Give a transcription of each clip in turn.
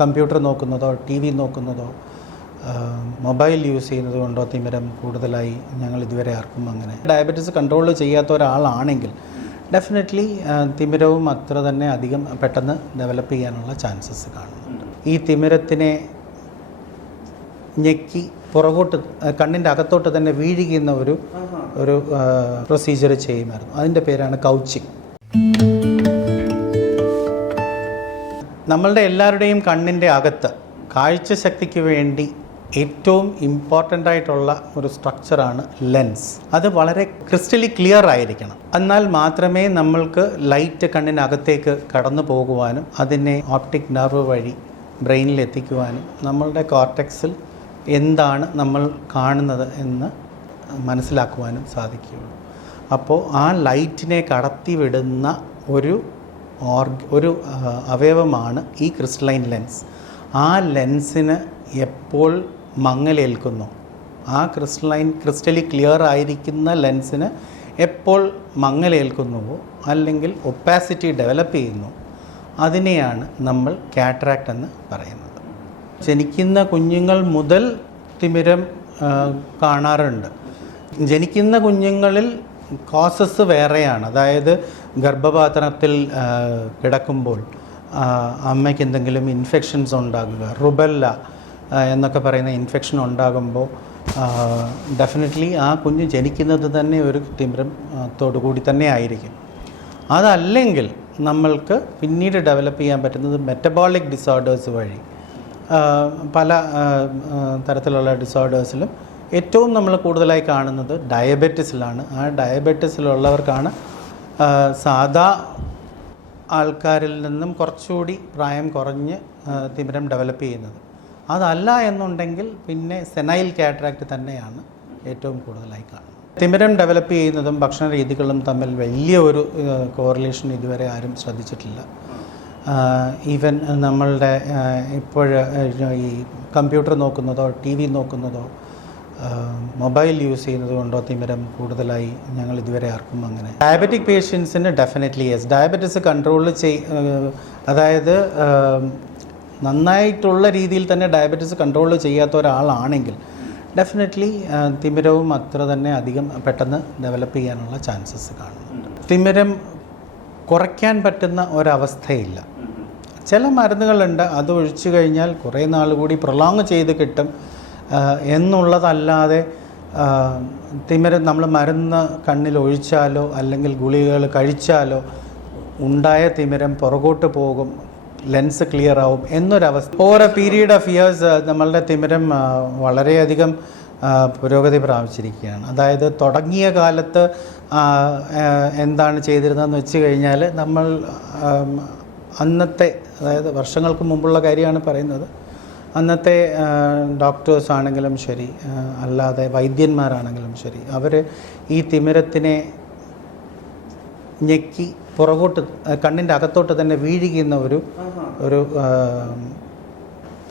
Computer നോക്കുന്നതോ T V നോക്കുന്നതോ mobile use ചെയ്യുന്നത് കൊണ്ടോ തിമിരം കൂടുതലായി ഞങ്ങൾ ഇതുവരെ ആർക്കും അങ്ങനെ ഡയബറ്റീസ് കൺട്രോൾ ചെയ്യാത്ത ഒരാളാണെങ്കിൽ ഡെഫിനറ്റ്ലി തിമിരവും അത്ര തന്നെ അധികം പെട്ടെന്ന് ഡെവലപ്പ് ചെയ്യാനുള്ള ചാൻസസ് കാണുന്നുണ്ട്. ഈ തിമിരത്തിനെ ഞെക്കി പുറകോട്ട് കണ്ണിൻ്റെ അകത്തോട്ട് തന്നെ വീഴുന്ന ഒരു പ്രൊസീജിയർ ചെയ്യുമായിരുന്നു. അതിൻ്റെ പേരാണ് കൗച്ചിങ്. നമ്മളുടെ എല്ലാവരുടെയും കണ്ണിൻ്റെ അകത്ത് കാഴ്ചശക്തിക്ക് വേണ്ടി ഏറ്റവും ഇമ്പോർട്ടൻ്റ് ആയിട്ടുള്ള ഒരു സ്ട്രക്ചറാണ് ലെൻസ്. അത് വളരെ ക്രിസ്റ്റലി ക്ലിയർ ആയിരിക്കണം. എന്നാൽ മാത്രമേ നമ്മൾക്ക് ലൈറ്റ് കണ്ണിനകത്തേക്ക് കടന്നു പോകുവാനും അതിനെ ഓപ്റ്റിക് നെർവ് വഴി ബ്രെയിനിൽ എത്തിക്കുവാനും നമ്മളുടെ കോർട്ടെക്സിൽ എന്താണ് നമ്മൾ കാണുന്നത് എന്ന് മനസ്സിലാക്കുവാനും സാധിക്കുകയുള്ളൂ. അപ്പോൾ ആ ലൈറ്റിനെ കടത്തിവിടുന്ന ഒരു അവയവമാണ് ഈ ക്രിസ്റ്റലൈൻ ലെൻസ്. ആ ലെൻസിന് എപ്പോൾ മങ്ങലേൽക്കുന്നു, ആ ക്രിസ്റ്റലി ക്ലിയർ ആയിരിക്കുന്ന ലെൻസിന് എപ്പോൾ മങ്ങലേൽക്കുന്നുവോ അല്ലെങ്കിൽ ഒപ്പാസിറ്റി ഡെവലപ്പ് ചെയ്യുന്നു, അതിനെയാണ് നമ്മൾ കാറ്ററാക്ട് എന്ന് പറയുന്നത്. ജനിക്കുന്ന കുഞ്ഞുങ്ങൾ മുതൽ തിമിരം കാണാറുണ്ട്. ജനിക്കുന്ന കുഞ്ഞുങ്ങളിൽ കോസസ് വേറെയാണ്. അതായത് ഗർഭപാത്രത്തിൽ കിടക്കുമ്പോൾ അമ്മയ്ക്ക് എന്തെങ്കിലും ഇൻഫെക്ഷൻസ് ഉണ്ടാകുക, റുബെല്ല എന്നൊക്കെ പറയുന്ന ഇൻഫെക്ഷൻ ഉണ്ടാകുമ്പോൾ ഡെഫിനറ്റ്ലി ആ കുഞ്ഞ് ജനിക്കുന്നത് തന്നെ ഒരു തിമിരത്തോടു കൂടി തന്നെ ആയിരിക്കും. അതല്ലെങ്കിൽ നമ്മൾക്ക് പിന്നീട് ഡെവലപ്പ് ചെയ്യാൻ പറ്റുന്നത് മെറ്റബോളിക് ഡിസോർഡേഴ്സ് വഴി പല തരത്തിലുള്ള ഡിസോർഡേഴ്സിലും ഏറ്റവും നമ്മൾ കൂടുതലായി കാണുന്നത് ഡയബറ്റീസിലാണ്. ആ ഡയബറ്റീസിലുള്ളവർക്കാണ് സാധാ ആൾക്കാരിൽ നിന്നും കുറച്ചുകൂടി പ്രായം കുറഞ്ഞ് തിമിരം ഡെവലപ്പ് ചെയ്യുന്നത്. അതല്ല എന്നുണ്ടെങ്കിൽ പിന്നെ സെനൈൽ കാറ്ററാക്ട് തന്നെയാണ് ഏറ്റവും കൂടുതലായി കാണുന്നത്. തിമിരം ഡെവലപ്പ് ചെയ്യുന്നതും ഭക്ഷണ രീതികളും തമ്മിൽ വലിയ ഒരു കോറിലേഷൻ ഇതുവരെ ആരും ശ്രദ്ധിച്ചിട്ടില്ല. ഈവൻ നമ്മളുടെ ഇപ്പോൾ ഈ കമ്പ്യൂട്ടർ നോക്കുന്നതോ ടി വി നോക്കുന്നതോ മൊബൈൽ യൂസ് ചെയ്യുന്നത് കൊണ്ടോ തിമിരം കൂടുതലായി ഞങ്ങൾ ഇതുവരെ ആർക്കും അങ്ങനെ. ഡയബറ്റിക് പേഷ്യൻസിന് ഡെഫിനറ്റ്ലി യെസ്. ഡയബറ്റീസ് കൺട്രോൾ അതായത് നന്നായിട്ടുള്ള രീതിയിൽ തന്നെ ഡയബറ്റീസ് കൺട്രോൾ ചെയ്യാത്ത ഒരാളാണെങ്കിൽ ഡെഫിനറ്റ്ലി തിമിരവും അത്ര തന്നെ അധികം പെട്ടെന്ന് ഡെവലപ്പ് ചെയ്യാനുള്ള ചാൻസസ് കാണുന്നുണ്ട്. തിമിരം കുറയ്ക്കാൻ പറ്റുന്ന ഒരവസ്ഥയില്ല. ചില മരുന്നുകളുണ്ട്, അത് ഒഴിച്ചു കഴിഞ്ഞാൽ കുറേ നാൾ കൂടി പ്രൊലോങ് ചെയ്ത് കിട്ടും എന്നുള്ളതല്ലാതെ തിമിരം നമ്മൾ മരുന്ന് കണ്ണിൽ ഒഴിച്ചാലോ അല്ലെങ്കിൽ ഗുളികകൾ കഴിച്ചാലോ ഉണ്ടായ തിമിരം പുറകോട്ട് പോകും, ലെൻസ് ക്ലിയർ ആവും എന്നൊരവസ്ഥ. Over a period of years നമ്മളുടെ തിമിരം വളരെയധികം പുരോഗതി പ്രാപിച്ചിരിക്കുകയാണ്. അതായത് തുടങ്ങിയ കാലത്ത് എന്താണ് ചെയ്തിരുന്നതെന്ന് വെച്ച് കഴിഞ്ഞാൽ നമ്മൾ അന്നത്തെ, അതായത് വർഷങ്ങൾക്ക് മുമ്പുള്ള കാര്യമാണ് പറയുന്നത്, അന്നത്തെ ഡോക്ടേഴ്സ് ആണെങ്കിലും ശരി അല്ലാതെ വൈദ്യന്മാരാണെങ്കിലും ശരി, അവർ ഈ തിമിരത്തിനെ ഞെക്കി പുറകോട്ട് കണ്ണിൻ്റെ അകത്തോട്ട് തന്നെ വീഴുന്ന ഒരു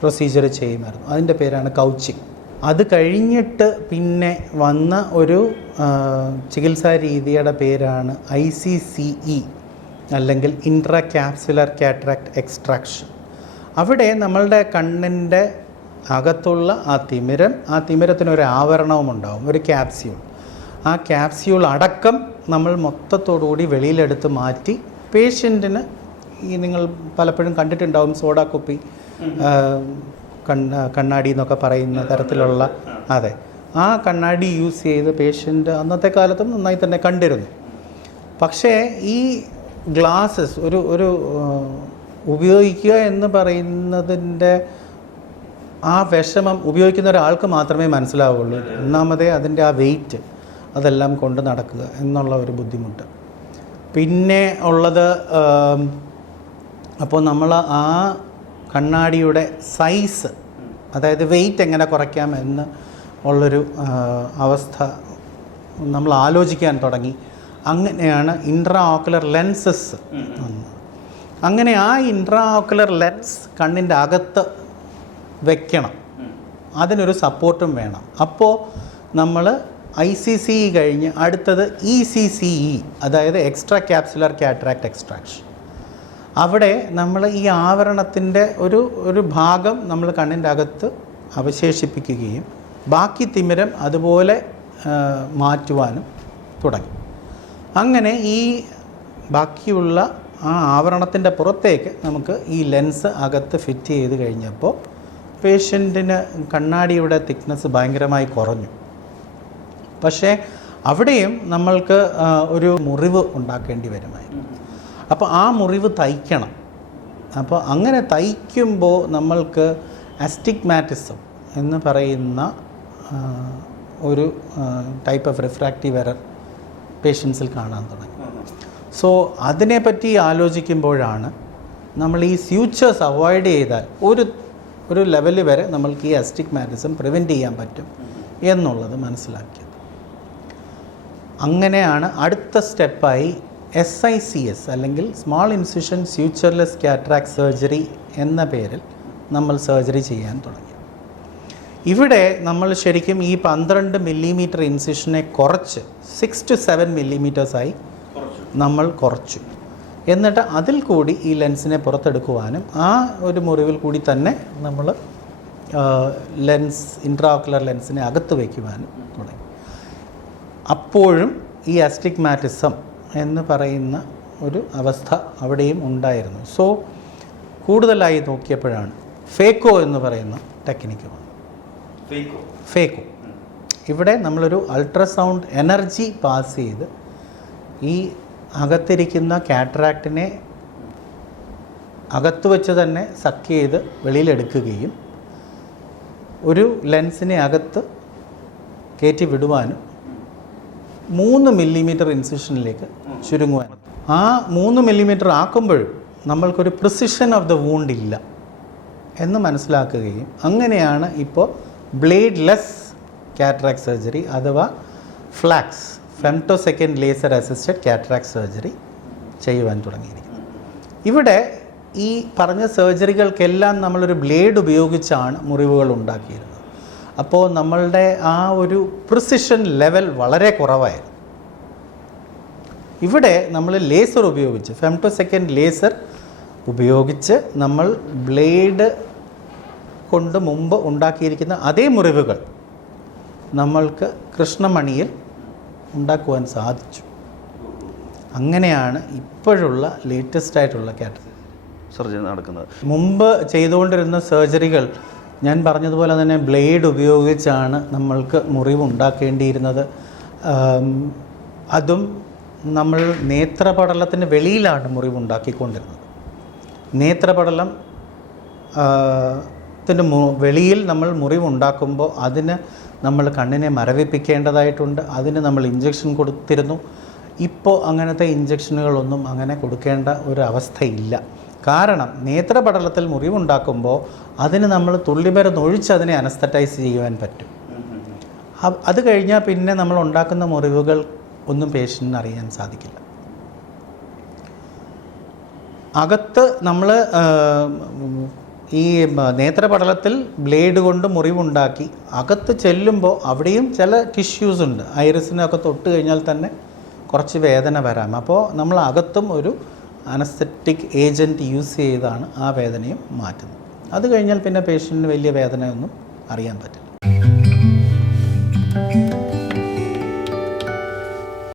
പ്രൊസീജിയർ ചെയ്യുമായിരുന്നു. അതിൻ്റെ പേരാണ് കൗച്ചിങ്. അത് കഴിഞ്ഞിട്ട് പിന്നെ വന്ന ഒരു ചികിത്സാ രീതിയുടെ പേരാണ് ICCE അല്ലെങ്കിൽ ഇൻട്രാ ക്യാപ്സുലർ കാറ്ററാക്ട് എക്സ്ട്രാക്ഷൻ. അവിടെ നമ്മളുടെ കണ്ണിൻ്റെ അകത്തുള്ള ആ തിമിരത്തിനൊരു ആവരണവും ഉണ്ടാവും, ഒരു ക്യാപ്സ്യൂൾ. ആ ക്യാപ്സ്യൂൾ അടക്കം നമ്മൾ മൊത്തത്തോടുകൂടി വെളിയിലെടുത്ത് മാറ്റി പേഷ്യൻറ്റിന്, ഈ നിങ്ങൾ പലപ്പോഴും കണ്ടിട്ടുണ്ടാവും സോഡ കുപ്പി, കണ്ണാടി എന്നൊക്കെ പറയുന്ന തരത്തിലുള്ള, അതെ, ആ കണ്ണാടി യൂസ് ചെയ്ത് പേഷ്യൻ്റ് അന്നത്തെ കാലത്തും നന്നായി തന്നെ കണ്ടിരുന്നു. പക്ഷേ ഈ ഗ്ലാസസ് ഒരു ഉപയോഗിക്കുക എന്ന് പറയുന്നതിൻ്റെ ആ വിഷമം ഉപയോഗിക്കുന്ന ഒരാൾക്ക് മാത്രമേ മനസ്സിലാവുള്ളൂ. ഒന്നാമതേ അതിൻ്റെ ആ വെയിറ്റ്, അതെല്ലാം കൊണ്ട് നടക്കുക എന്നുള്ള ഒരു ബുദ്ധിമുട്ട്. പിന്നെ ഉള്ളത്, അപ്പോൾ നമ്മൾ ആ കണ്ണാടിയുടെ സൈസ്, അതായത് വെയിറ്റ് എങ്ങനെ കുറയ്ക്കാം എന്ന് ഉള്ളൊരു അവസ്ഥ നമ്മൾ ആലോചിക്കാൻ തുടങ്ങി. അങ്ങനെയാണ് ഇൻട്രാ ഓക്കുലർ ലെൻസസ് വന്നത്. അങ്ങനെ ആ ഇൻട്രാ ഓക്കുലർ ലെൻസ് കണ്ണിൻ്റെ അകത്ത് വെക്കണം, അതിനൊരു സപ്പോർട്ടും വേണം. അപ്പോൾ നമ്മൾ ICCE കഴിഞ്ഞ് അടുത്തത് ECCE, അതായത് എക്സ്ട്രാ ക്യാപ്സുലർ കാറ്ററാക്ട് എക്സ്ട്രാക്ഷൻ. അവിടെ നമ്മൾ ഈ ആവരണത്തിൻ്റെ ഒരു ഭാഗം നമ്മൾ കണ്ണിൻ്റെ അകത്ത് അവശേഷിപ്പിക്കുകയും ബാക്കി തിമിരം അതുപോലെ മാറ്റുവാനും തുടങ്ങി. അങ്ങനെ ഈ ബാക്കിയുള്ള ആ ആവരണത്തിൻ്റെ പുറത്തേക്ക് നമുക്ക് ഈ ലെൻസ് അകത്ത് ഫിറ്റ് ചെയ്ത് കഴിഞ്ഞപ്പോൾ പേഷ്യൻറ്റിന് കണ്ണാടിയുടെ തിക്നെസ് ഭയങ്കരമായി കുറഞ്ഞു. പക്ഷേ അവിടെയും നമ്മൾക്ക് ഒരു മുറിവ് ഉണ്ടാക്കേണ്ടി വരുമായിരുന്നു. അപ്പോൾ ആ മുറിവ് തയ്ക്കണം. അപ്പോൾ അങ്ങനെ തയ്ക്കുമ്പോൾ നമ്മൾക്ക് അസ്റ്റിഗ്മാറ്റിസം എന്ന് പറയുന്ന ഒരു ടൈപ്പ് ഓഫ് റിഫ്രാക്റ്റീവ് എറർ പേഷ്യൻസിൽ കാണാൻ തുടങ്ങി. സോ അതിനെപ്പറ്റി ആലോചിക്കുമ്പോഴാണ് നമ്മൾ ഈ സ്യൂച്ചേഴ്സ് അവോയ്ഡ് ചെയ്താൽ ഒരു ലെവല് വരെ നമ്മൾക്ക് ഈ അസ്റ്റിഗ്മാറ്റിസം പ്രിവെൻറ്റ് ചെയ്യാൻ പറ്റും എന്നുള്ളത് മനസ്സിലാക്കിയത്. അങ്ങനെയാണ് അടുത്ത സ്റ്റെപ്പായി SICS അല്ലെങ്കിൽ സ്മോൾ ഇൻസിഷൻ സ്യൂച്ചർലെസ് കാറ്ററാക്ട് സർജറി എന്ന പേരിൽ നമ്മൾ സർജറി ചെയ്യാൻ തുടങ്ങി. ഇവിടെ നമ്മൾ ശരിക്കും ഈ 12 മില്ലിമീറ്റർ ഇൻസിഷനെ കുറച്ച് 6 to 7 മില്ലിമീറ്റേഴ്സായി നമ്മൾ കുറച്ചു. എന്നിട്ട് അതിൽ കൂടി ഈ ലെൻസിനെ പുറത്തെടുക്കുവാനും ആ ഒരു മുറിവിൽ കൂടി തന്നെ നമ്മൾ ഇൻട്രാഓക്കുലർ ലെൻസിനെ അകത്ത് വയ്ക്കുവാനും തുടങ്ങി. അപ്പോഴും ഈ അസ്റ്റിഗ്മാറ്റിസം എന്ന് പറയുന്ന ഒരു അവസ്ഥ അവിടെയും ഉണ്ടായിരുന്നു. സോ കൂടുതലായി നോക്കിയപ്പോഴാണ് ഫേക്കോ എന്ന് പറയുന്ന ടെക്നിക്ക് വന്നത്. ഫേക്കോ ഇവിടെ നമ്മളൊരു അൾട്രാസൗണ്ട് എനർജി പാസ് ചെയ്ത് ഈ അകത്തിരിക്കുന്ന കാറ്ററാക്റ്റിനെ അകത്ത് വെച്ച് തന്നെ സക്ക് ചെയ്ത് വെളിയിലെടുക്കുകയും ഒരു ലെൻസിനെ അകത്ത് കയറ്റി വിടുവാനും 3 മില്ലിമീറ്റർ ഇൻസിഷനിലേക്ക് ചുരുങ്ങുവാനും. ആ 3 മില്ലിമീറ്റർ ആക്കുമ്പോഴും നമ്മൾക്കൊരു പ്രിസിഷൻ ഓഫ് ദ വൂണ്ട് ഇല്ല എന്ന് മനസ്സിലാക്കുകയും അങ്ങനെയാണ് ഇപ്പോൾ ബ്ലേഡ്ലെസ് കാറ്ററാക്ട് സർജറി അഥവാ FLACS femtosecond laser assisted cataract surgery ചെയ്യുവാൻ തുടങ്ങിയിരിക്കുന്നത്. ഇവിടെ ഈ പറഞ്ഞ സർജറികൾക്കെല്ലാം നമ്മളൊരു ബ്ലേഡ് ഉപയോഗിച്ചാണ് മുറിവുകൾ ഉണ്ടാക്കിയിരുന്നത്. അപ്പോൾ നമ്മളുടെ ആ ഒരു പ്രിസിഷൻ ലെവൽ വളരെ കുറവായിരുന്നു. ഇവിടെ നമ്മൾ ലേസർ ഉപയോഗിച്ച് ഫെംറ്റോസെക്കൻഡ് ലേസർ ഉപയോഗിച്ച് നമ്മൾ ബ്ലേഡ് കൊണ്ട് മുമ്പ് ഉണ്ടാക്കിയിരിക്കുന്ന അതേ മുറിവുകൾ നമ്മൾക്ക് കൃഷ്ണമണിയിൽ ഉണ്ടാക്കുവാൻ സാധിച്ചു. അങ്ങനെയാണ് ഇപ്പോഴുള്ള ലേറ്റസ്റ്റ് ആയിട്ടുള്ള സർജറി നടക്കുന്നത്. മുമ്പ് ചെയ്തുകൊണ്ടിരുന്ന സർജറികൾ ഞാൻ പറഞ്ഞതുപോലെ തന്നെ ബ്ലേഡ് ഉപയോഗിച്ചാണ് നമ്മൾക്ക് മുറിവ് ഉണ്ടാക്കേണ്ടിയിരുന്നത്. അതും നമ്മൾ നേത്രപടലത്തിന് വെളിയിലാണ് മുറിവ് ഉണ്ടാക്കിക്കൊണ്ടിരുന്നത്. നേത്രപടലം ത്തിൻ്റെ വെളിയിൽ നമ്മൾ മുറിവുണ്ടാക്കുമ്പോൾ അതിന് നമ്മൾ കണ്ണിനെ മരവിപ്പിക്കേണ്ടതായിട്ടുണ്ട്. അതിന് നമ്മൾ ഇഞ്ചക്ഷൻ കൊടുത്തിരുന്നു. ഇപ്പോൾ അങ്ങനത്തെ ഇഞ്ചക്ഷനുകളൊന്നും അങ്ങനെ കൊടുക്കേണ്ട ഒരു അവസ്ഥയില്ല. കാരണം നേത്രപടലത്തിൽ മുറിവുണ്ടാക്കുമ്പോൾ അതിന് നമ്മൾ തുള്ളിമരുന്ന് ഒഴിച്ച് അതിനെ അനസ്തറ്റൈസ് ചെയ്യുവാൻ പറ്റും. അത് കഴിഞ്ഞാൽ പിന്നെ നമ്മൾ ഉണ്ടാക്കുന്ന മുറിവുകൾ ഒന്നും പേഷ്യൻറ്റിന് അറിയാൻ സാധിക്കില്ല. അകത്ത് നമ്മൾ ഈ നേത്രപടലത്തിൽ ബ്ലേഡ് കൊണ്ട് മുറിവുണ്ടാക്കി അകത്ത് ചെല്ലുമ്പോൾ അവിടെയും ചില ടിഷ്യൂസ് ഉണ്ട്. ഐറിസിനൊക്കെ തൊട്ട് കഴിഞ്ഞാൽ തന്നെ കുറച്ച് വേദന വരാം. അപ്പോൾ നമ്മൾ അകത്തും ഒരു അനസ്തെറ്റിക് ഏജൻറ്റ് യൂസ് ചെയ്താണ് ആ വേദനയും മാറ്റുന്നത്. അത് കഴിഞ്ഞാൽ പിന്നെ പേഷ്യൻറ്റിന് വലിയ വേദനയൊന്നും അറിയാൻ പറ്റില്ല.